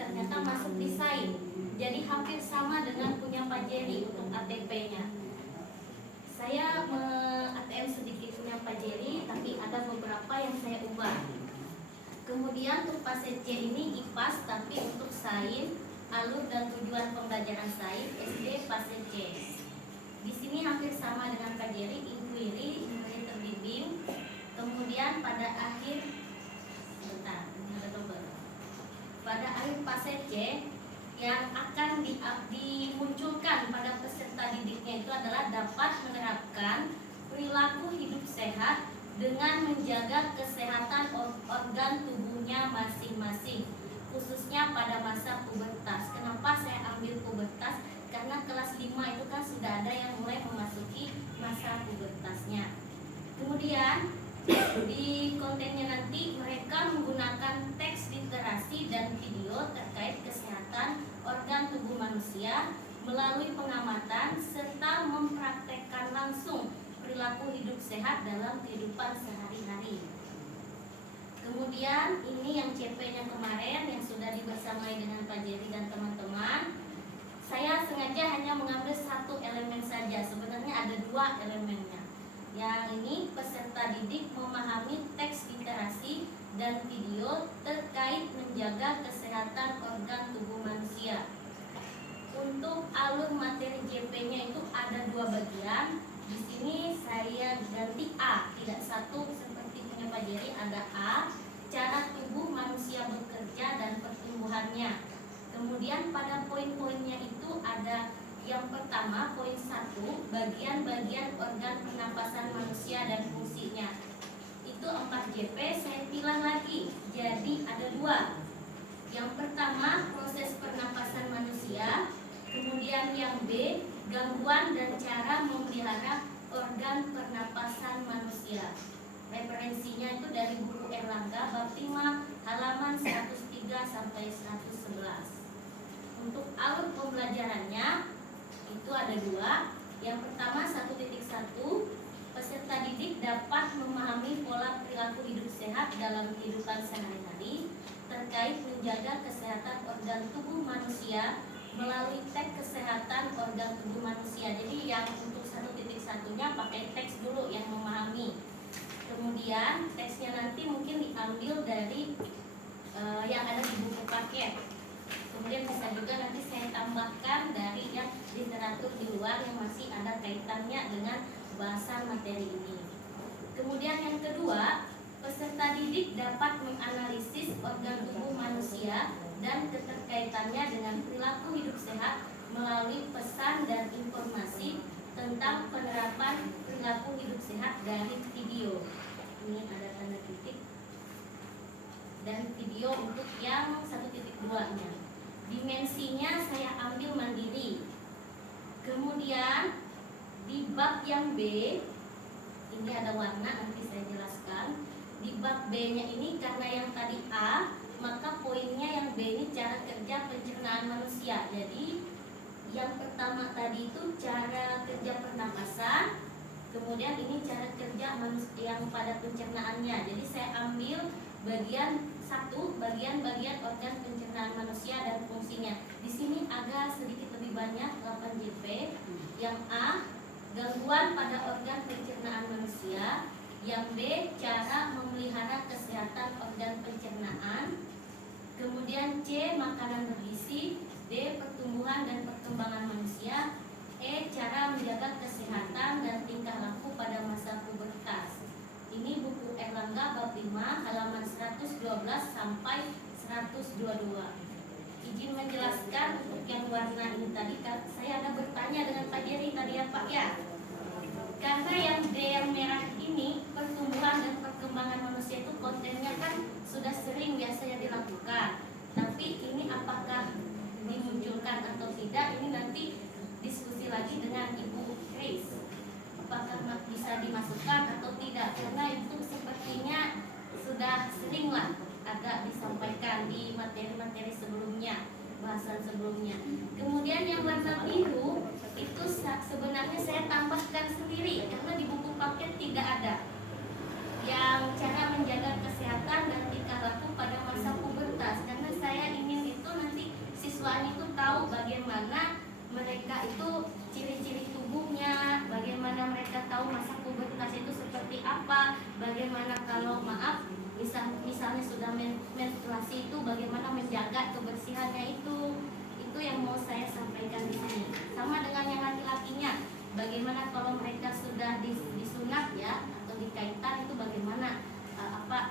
ternyata masuk desain. Jadi hampir sama dengan punya Pak Jerry untuk ATP-nya. Saya ATM sedikitnya Pak Jerry, tapi ada beberapa yang saya ubah. Kemudian untuk fase C ini IPAS, tapi untuk sains, alur dan tujuan pembelajaran sains SD fase C. Di sini hampir sama dengan Pak Jerry, inquiry terbimbing. Kemudian pada akhir pada akhir fase C yang akan dimunculkan pada peserta didiknya itu adalah dapat menerapkan perilaku hidup sehat dengan menjaga kesehatan organ tubuhnya masing-masing, khususnya pada masa pubertas. Kenapa saya ambil pubertas? Karena kelas 5 itu kan sudah ada yang mulai memasuki masa pubertasnya. Kemudian di kontennya nanti mereka menggunakan teks literasi dan video terkait kesehatan organ tubuh manusia melalui pengamatan serta mempraktekkan langsung perilaku hidup sehat dalam kehidupan sehari-hari. Kemudian ini yang CP-nya kemarin yang sudah dibersamai dengan Pak Jerry dan teman-teman. Saya sengaja hanya mengambil satu elemen saja. Sebenarnya ada 2 elemennya. Yang ini peserta didik memahami teks literasi dan video terkait menjaga kesehatan organ tubuh manusia. Untuk alur materi JP-nya itu ada 2 bagian. Di sini saya ganti A, tidak satu seperti punya Pak Jerry, ada A, cara tubuh manusia bekerja dan pertumbuhannya. Kemudian pada poin-poinnya itu ada yang pertama, poin 1, bagian-bagian organ pernapasan manusia dan fungsinya. Itu 4 JP, saya pilih lagi, jadi ada 2. Yang pertama, proses pernapasan manusia. Kemudian yang B, gangguan dan cara memelihara organ pernapasan manusia. Referensinya itu dari buku Erlangga bab 5 halaman 103 sampai 111. Untuk alur pembelajarannya itu ada 2. Yang pertama 1.1, peserta didik dapat memahami pola perilaku hidup sehat dalam kehidupan sehari-hari terkait menjaga kesehatan organ tubuh manusia melalui teks kesehatan organ tubuh manusia. Jadi yang untuk 1.1-nya pakai teks dulu yang memahami. Kemudian teksnya nanti mungkin diambil dari yang ada di buku paket. Kemudian bisa juga nanti saya tambahkan dari yang literatur di luar yang masih ada kaitannya dengan bahasan materi ini. Kemudian yang kedua, peserta didik dapat menganalisis organ tubuh manusia dan keterkaitannya dengan perilaku hidup sehat melalui pesan dan informasi tentang penerapan perilaku hidup sehat dari video. Ini ada tanda titik. Dan video untuk yang 1.2-nya. Dimensinya saya ambil mandiri. Kemudian di bab yang B, ini ada warna, nanti saya jelaskan. Di bab B-nya ini karena yang tadi A, maka poinnya yang B ini cara kerja pencernaan manusia. Jadi yang pertama tadi itu cara kerja pernapasan, kemudian ini cara kerja manusia yang pada pencernaannya. Jadi saya ambil bagian 1, bagian-bagian organ pencernaan manusia dan fungsinya. Di sini agak sedikit lebih banyak 8 JP. Yang A, gangguan pada organ pencernaan manusia. Yang B, cara memelihara kesehatan organ pencernaan. Kemudian C, makanan bergizi. D, pertumbuhan dan perkembangan manusia. E, cara menjaga kesehatan dan tingkah laku pada masa pubertas. Ini buku Erlangga bab 5 halaman 112 sampai 122. Izin menjelaskan untuk yang warna ini tadi, saya ada bertanya dengan Pak Jerry tadi ya Pak ya. Karena yang D yang merah ini pertumbuhan dan perkembangan manusia itu kontennya kan sudah sering biasanya dilakukan. Tapi ini apakah dimunculkan atau tidak, ini nanti diskusi lagi dengan Ibu Grace. Apakah bisa dimasukkan atau tidak, karena itu sepertinya sudah sering lah agak disampaikan di materi-materi sebelumnya, bahasan sebelumnya. Kemudian yang warna biru itu sebenarnya saya tambahkan sendiri karena di buku paket tidak ada. Yang cara menjaga kesehatan dan tingkah laku pada masa pubertas, karena saya ingin itu nanti siswanya itu tahu bagaimana mereka itu ciri-ciri tubuhnya, bagaimana mereka tahu masa pubertas itu seperti apa, bagaimana kalau misalnya sudah menstruasi itu bagaimana menjaga kebersihannya itu yang mau saya sampaikan di sini. Sama dengan yang laki-lakinya, bagaimana kalau mereka sudah disunat ya atau dikaitan itu bagaimana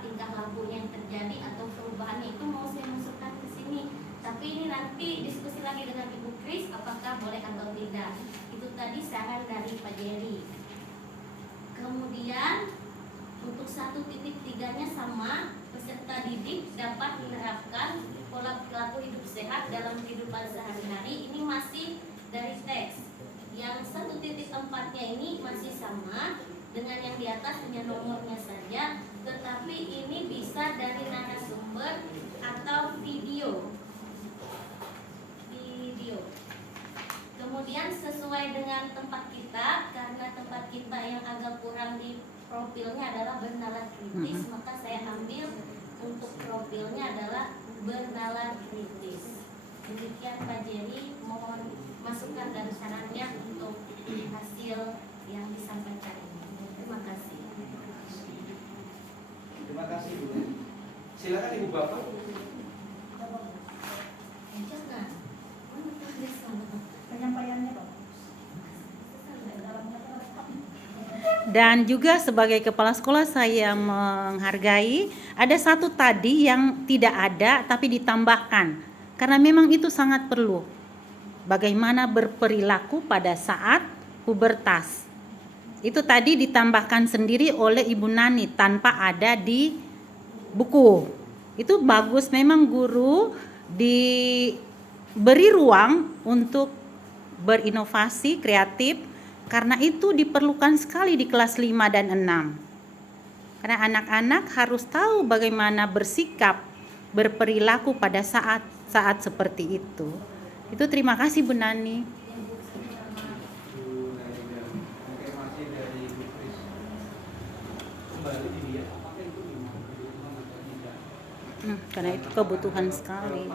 tingkah lakunya yang terjadi atau perubahannya itu mau saya masukkan ke sini. Tapi ini nanti diskusi lagi dengan Ibu Kris apakah boleh atau tidak. Itu tadi saran dari Pak Jerry. Kemudian untuk 1.3-nya sama, peserta didik dapat menerapkan pola perilaku hidup sehat dalam kehidupan sehari-hari. Ini masih dari teks. Yang 1.4-nya ini masih sama dengan yang di atas, hanya nomornya saja, tetapi ini bisa dari narasumber atau video. Kemudian sesuai dengan tempat kita, karena tempat kita yang agak kurang di profilnya adalah bernalar kritis, maka saya ambil untuk profilnya adalah bernalar kritis. Demikian Pak Jerry, mohon masukan dan sarannya untuk hasil yang disampaikan ini. Terima kasih. Terima kasih Bu. Silakan Ibu Bapak. Penyampaiannya Pak. Dan juga sebagai kepala sekolah saya menghargai ada satu tadi yang tidak ada tapi ditambahkan karena memang itu sangat perlu. Bagaimana berperilaku pada saat pubertas. Itu tadi ditambahkan sendiri oleh Ibu Nani tanpa ada di buku. Itu bagus, memang guru diberi ruang untuk berinovasi kreatif karena itu diperlukan sekali di kelas 5 dan 6. Karena anak-anak harus tahu bagaimana bersikap, berperilaku pada saat seperti itu. Itu terima kasih Bu Nani. Karena itu kebutuhan sekali.